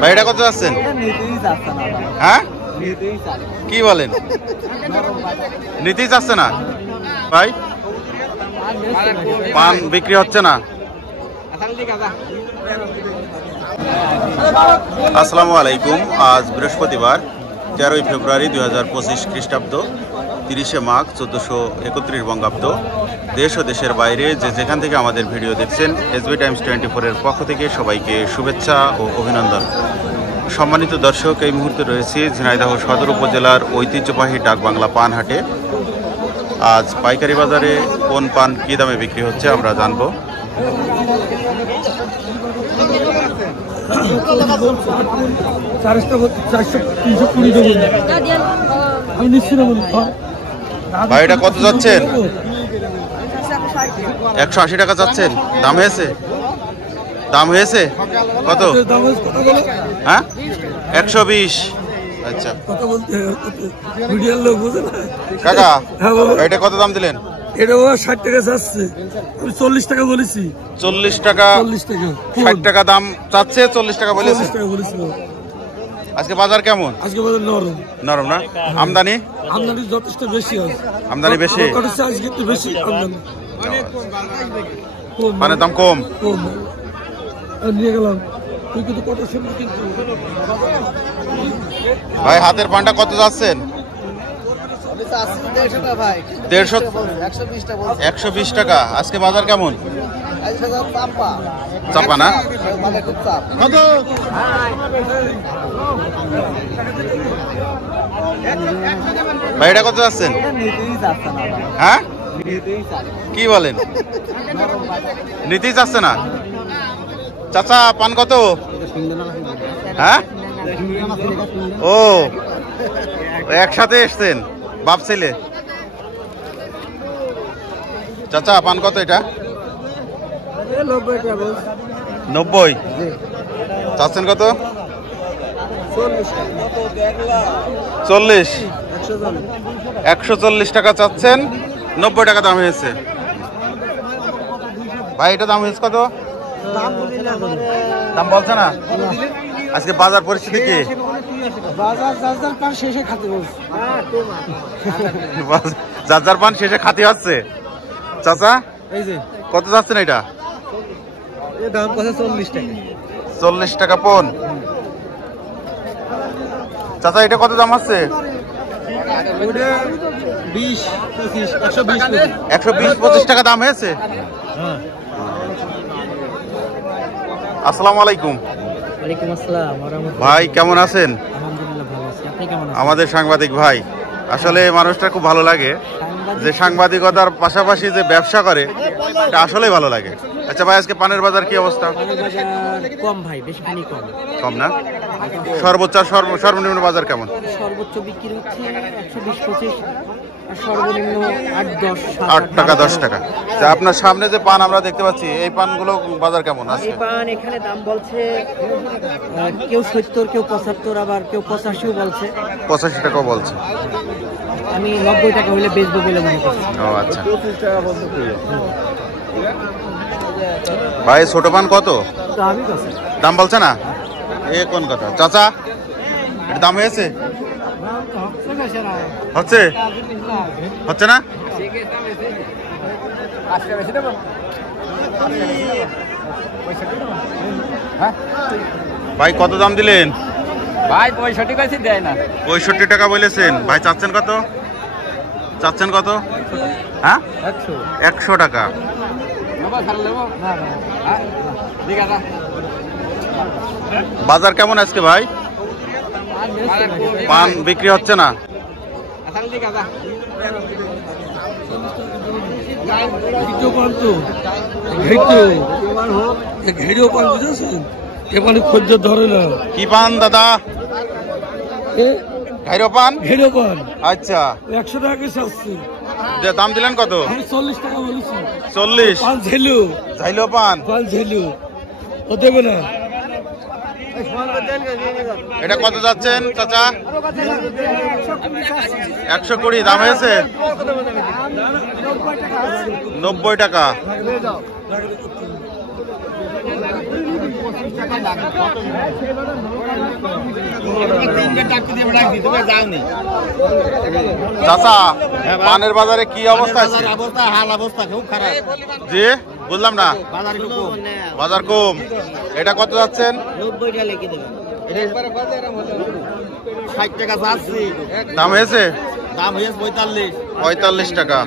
ভাই এটা কত যাচ্ছেন? হ্যাঁ কি বলেন, নিতেই চাচ্ছে না ভাই? পান বিক্রি হচ্ছে না। আসসালামু আলাইকুম। আজ বৃহস্পতিবার 13ই ফেব্রুয়ারি 2025 খ্রিস্টাব্দ, 30শে মাঘ 1431 বঙ্গাব্দ। দেশ ও দেশের বাইরে যে যেখান থেকে আমাদের ভিডিও দেখছেন, এসবি টাইমস 24 এর পক্ষ থেকে সবাইকে শুভেচ্ছা ও অভিনন্দন। সম্মানিত দর্শক, এই মুহূর্তে রয়েছে ঝিনাইদহ সদর উপজেলার ঐতিহ্যবাহী ডাকবাংলা পান হাটে। আজ পাইকারি বাজারে কোন পান কী দামে বিক্রি হচ্ছে আমরা জানবো। ভাই এটা কত যাচ্ছেন? 180 টাকা যাচ্ছেন। দাম হয়েছে? দাম হয়েছে কত? হ্যাঁ 120। আচ্ছা কাকা, এটা কত দাম দিলেন? এটা 60 টাকা যাচ্ছে, আমি 40 টাকা বলেছি। 40 টাকা 60 টাকা দাম চাচ্ছে, 40 টাকা বলেছে। আজকে বাজার কেমন? আজকে বাজার নরম। নরম না? আমদানি? আমদানি যথেষ্ট বেশি আছে। আমদানি বেশি? আজকে একটু বেশি আমদানি, মানে দাম কম। নিয়ে গেলাম কিন্তু কত সুন্দর। কিন্তু ভাই হাতের পানটা কত যাচ্ছেন? 120 টাকা। আজকে বাজার কেমন? চাপা না? ভাই এটা কত যাচ্ছেন? হ্যাঁ কি বলেন, নিতেই চাচ্ছে না? চাচা পান কত? হ্যাঁ ও একসাথে এসছেন বাপ ছেলে। চাচা পান কত এটা? 90। চাচ্ছেন কত? 40। 140 টাকা চাচ্ছেন, 90 টাকা দাম হয়েছে। ভাই এটা দাম হয়েছে কত? দাম বলছে না। আজকে বাজার পরিস্থিতি কি? যার পান শেষে খাতি হচ্ছে। চাচা কত যাচ্ছেন এটা? 40 টাকা পন। চাচা এটা কত দাম হচ্ছে? 120-25 টাকা দাম হয়েছে। আসসালামু আলাইকুম। ভাই কেমন আছেন? আমাদের সাংবাদিক ভাই, আসলে মানুষটা খুব ভালো লাগে, যে সাংবাদিকতার পাশাপাশি যে ব্যবসা করে এটা আসলেই ভালো লাগে। আচ্ছা ভাই, আজকে পানের বাজার কি অবস্থা? কম ভাই, বেশিখানি কম। কম না? সর্বোচ্চ সর্বনিম্ন বাজার কেমন? সর্বোচ্চ বিক্রি হচ্ছে 120-25, আর সর্বনিম্ন 8 টাকা 10 টাকা। তা আপনার সামনে যে পান আমরা দেখতে পাচ্ছি, এই পানগুলো বাজার কেমন আছে? এই পান এখানে দাম বলছে কেউ 70, কেউ 75, আবার কেউ 85 বলছে। 85 টাকাও বলছে। আমি 90 টাকা হলে বেচবো বলে মনে করছি। ও আচ্ছা। ভাই ছোট পান কত দাম বলছে না? এ কোন কথা চাচা, এটা দাম হয়েছে? হচ্ছে হচ্ছে না? ভাই কত দাম দিলেন? ভাই 65 কাছে দেয় না। 65 টাকা বলেছেন। ভাই চাচ্ছেন কত? চাচ্ছেন কত? হ্যাঁ 100 টাকা। বাজার কেমন আজকে ভাই? পান বিক্রি হচ্ছে না? ধরে না কি পান দাদা? ঘাইরো পান? ঘেরো পান। আচ্ছা 100 টাকা কেজি আসছে। দাম দিলেন কত? 40 টাকা বলেছি। 40। পান ঝেলু, ঝাইলো পান। পান ঝেলু ও দেবে না। এটা কত যাচ্ছেন চাচা? 120 দাম হয়েছে? 90 টাকা। চাচা পানের বাজারে কি অবস্থা আছে? হাল অবস্থা খুব খারাপ। জি বুঝলাম না, বাজার কম। এটা কত যাচ্ছেন? 90 টাকা লিখে দেবেন। 60 টাকা যাচ্ছে। দাম হয়েছে? দাম হয়েছে 45। 45 টাকা।